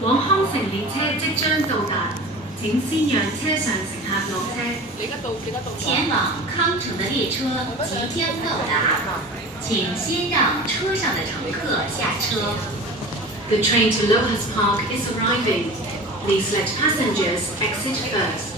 往康城列車即將到達，請先讓車上乘客落車。前往康城的列车即将到達，請先讓車上的乘客下車。The train to Lohas Park is arriving. Please let passengers exit first.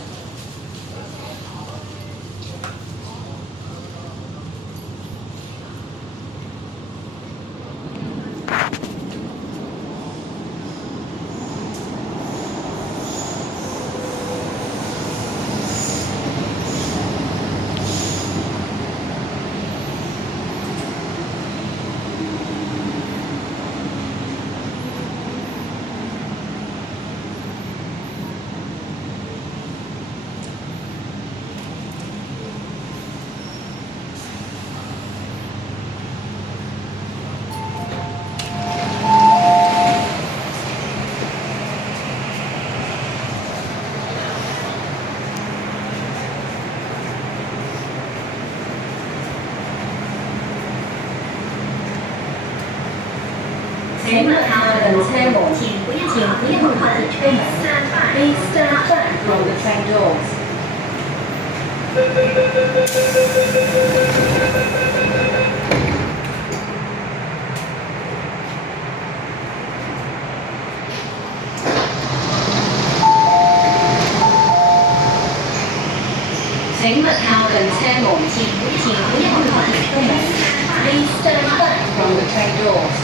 請勿靠近車門，請不要靠近車門。Please stand back from the train doors. 請勿靠近車門，請不要靠近車門。Please stand back from the train doors.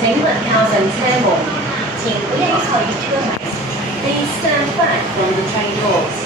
請勿靠近車門，請不要靠近車門。Please stand back from the train doors.